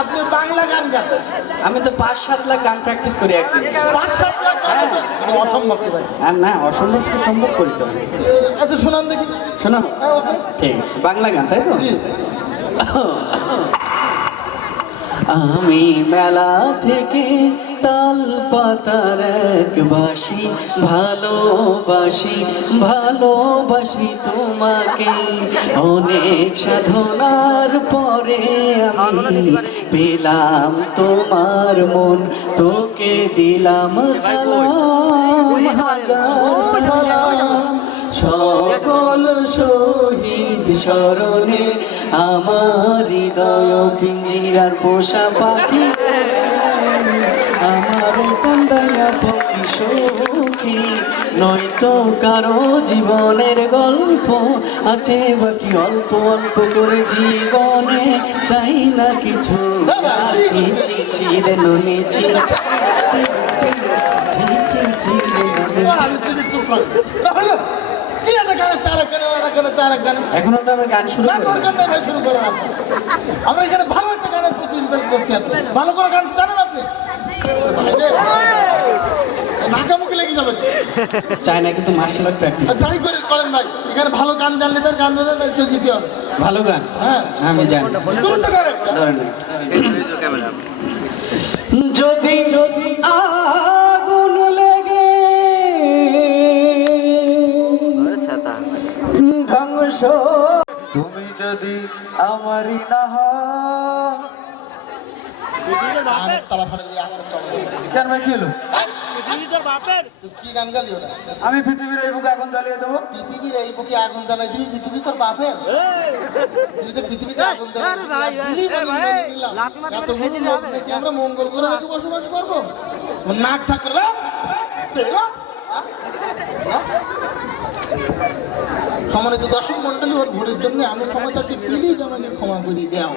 আপনি বাংলা গান গান। আমি তো 5-7 লাখ গান প্র্যাকটিস করি একদিন। 5-7 লাখ গান হ্যাঁ। গান? অসম্ভব কি ভাই। আর না, অসম্ভব তো সম্ভব করি তো। আচ্ছা শোনান দেখি। শোনো, হ্যাঁ, ওকে। ঠিক আছে, বাংলা গান তাই তো? জি। আমি মেলা থেকে তাল পাতার এক বাসি, ভালোবাসি ভালোবাসি তোমাকে। অনেক সাধনার পরে আমি পেলাম তোমার মন, তোকে দিলাম সালাম, হাজার সালাম। সকল শহীদ স্মরণে আমার হৃদয় পিঞ্জিরার পোষা পাখি, আমার কান্দাইয়া পক্ষী সখী। নয়তো কারো জীবনের গল্প আছে বাকি, অল্প অল্প করে জীবনে চাই না কিছু। চিরে ননি চিরে চুপ কর। কি একটা গানের তারাক গান, ওরা গানের তারাক গান। এখনো তো আমি গান শুরু না, করি দরকার নেই ভাই, শুরু করেন আপনি। আমরা এখানে ভালো একটা গানের প্রতিযোগিতা করছি। আপনি ভালো করে গান জানেন আপনি? ভাই রে, নাকামুখি লেগে যাবে তো। চাই না, কিন্তু মার্শাল আর্ট প্র্যাকটিস। যাই করে করেন ভাই, এখানে ভালো গান জানলে তার গান যোগ দিতে হবে। ভালো গান? হ্যাঁ, আমি জানি। দ্রুত করেন। ধরেন যদি যদি আগুন লেগে ধ্বংস, তুমি যদি আমারই না হও। তালা ফাটে দিয়ে আগুন চলে গেছে। কেন ভাই, কি হলো? তুই কি গান গালি ওটা? আমি পৃথিবীর এই বুকে আগুন জ্বালিয়ে দেবো। পৃথিবীর এই বুকে আগুন জ্বালাই দিবি? পৃথিবী তোর বাপের? তুই তো পৃথিবীতে আগুন জ্বালাই এতগুলো লোক নাকি আমরা মঙ্গল গ্রহে নাকি বসবাস করবো? ওর নাক থাকবে না? সম্মানিত দর্শক মন্ডলী, ওর ভুলের জন্য আমি ক্ষমা চাচ্ছি, প্লিজ আমাকে ক্ষমা করে দাও।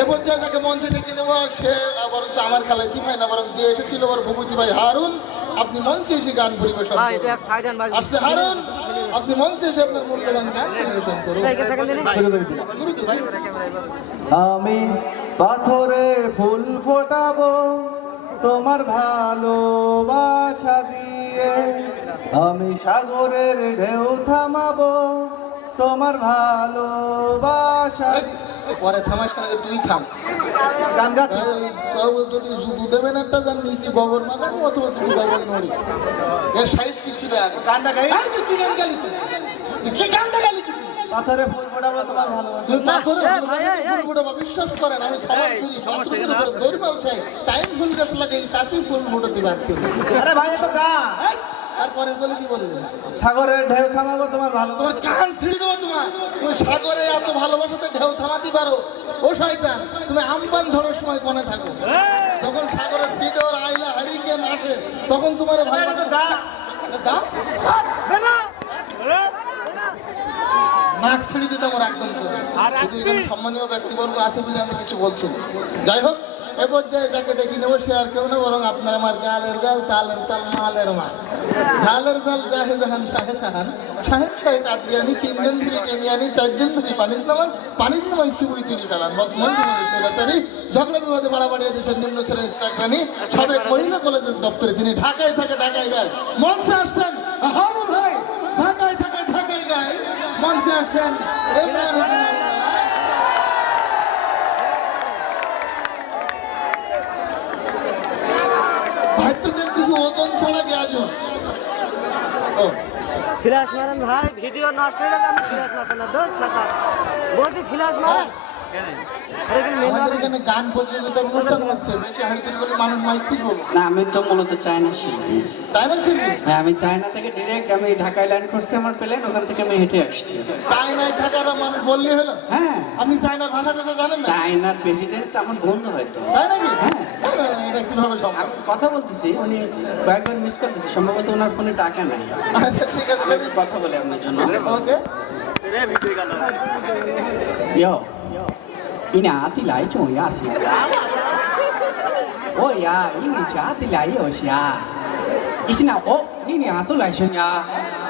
এ পর্যায়ে তাকে মঞ্চে ডেকে নেবো, সে বরং আমার খেলায় দিভাই না, বরং যে এসেছিল ওর ভূপতি ভাই হারুন, আপনি মঞ্চে এসে গান পরিবেশন করুন। আসছে হারুন, আপনি মঞ্চে এসে আপনার মূল্যবান গান পরিবেশন করুন। দ্রুত, দ্রুত। আমি পাথরে ফুল ফোটাবো তোমার ভালোবাসা দিয়ে, আমি সাগরের ঢেউ থামাবো তোমার ভালোবাসা দিয়ে। পরে থামাস কেন, তুই থাম। গান গাচ্ছি। যদি শুধু দেবেন একটা গান নিচে গোবর মাখানো, অথবা তুমি গোবর নড়ি, এর সাইজ কিচ্ছু দেয় না। গানটা গাই। তুই কি গান গালি? তুই কি গানটা গালি? পাথরে ফুল ফোটাবো তোমার ভালোবাসা। তুমি পাথরে ফুল ফোটাবো? বিশ্বাস করেন আমি সবার করি, পাথরের উপরে দৌড়মাল চাই, টাইম ফুল গাছ লাগাই, তাতেই ফুল ফোটাতে পারছি না। আরে ভাই, এটা গান। তারপরে বলে কি বললেন? সাগরের ঢেউ থামাবো তোমার ভালোবাসা। তোমার কান ছিঁড়ে দেবো তোমার। তুমি সাগরে এত ভালোবাসাতে ঢেউ থামাতে পারো? ও শয়তান, তুমি আমপান ধরার সময় কোনে থাকো? যখন সাগরে সিডর আইলা হারিকেন আসে, তখন তোমার নাক ছিঁড়ে দিতাম ওর একদম। যদি এখানে সম্মানীয় ব্যক্তিবর্গ আছে বলে আমি কিছু বলছি না। যাই হোক, এ পর্যায়ে যাকে ডেকে নেবো সে আর কেউ না, বরং আপনার আমার গালের গাল, তালের তাল, মালের মাল, ঝালের ঝাল, জাহে জাহান, শাহে শাহান, শাহেদ শাহেদ আদ্রিয়ানি, তিনজন ধরে কেনিয়ানি, চারজন ধরে পানির নামান, পানির নামাই চুবুই তিনি চালান। বর্তমান সৌরাচারী, ঝগড়া বিবাদে বাড়াবাড়ি দেশের নিম্ন শ্রেণীর চাকরানি, সাবেক মহিলা কলেজের দপ্তরে তিনি ঢাকায় থাকে ঢাকায় গায়। মঞ্চে আসছেন হারু ভাই, ঢাকায় থাকে ঢাকায় গায়। মঞ্চে আসছেন ইমরান হোসেন। ভাই তো দেখতেছি ওজন ছড়া গেছে। ও ফ্ল্যাশ মারেন ভাই, ভিডিও নষ্ট হয়ে গেছে। আমি ফ্ল্যাশ মারতাম না, দোষ টাকা বলছি ফ্ল্যাশ মারেন। আমাদের এখানে গান প্রতিযোগিতার অনুষ্ঠান হচ্ছে, বেশি হাড়িতে করে মানুষ মাইকটি করবে। না, আমি তো মূলত চায়না শিল্পী। চায়না শিল্পী? হ্যাঁ, আমি চায়না থেকে ডিরেক্ট আমি ঢাকায় ল্যান্ড করছি আমার প্লেন, ওখান থেকে আমি হেঁটে আসছি। চায়নায় থাকাটা মানুষ বললে হলো? হ্যাঁ। আপনি চায়নার ভাষা টাষা জানেন না? চায়নার প্রেসিডেন্ট আমার বন্ধু হয়তো। তাই নাকি? হ্যাঁ। এটা কিভাবে সম্ভব? আমি কথা বলতেছি, উনি কয়েকবার মিস করতেছে, সম্ভবত ওনার ফোনে টাকা নাই। আচ্ছা ঠিক আছে, আমি কথা বলি আপনার জন্য। ওকে। Yo,你俩的来重要些。哦呀，你家的来有些。你现在哦，你俩都来生呀？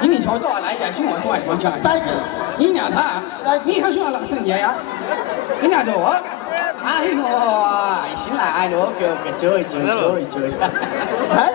你瞧多来也是我多爱说讲。তাই তো?你俩他，你还说了怎么呀？你俩就我，哎呦， ai nữa kêu kìa chơi chơi chơi chơi হ্যাঁ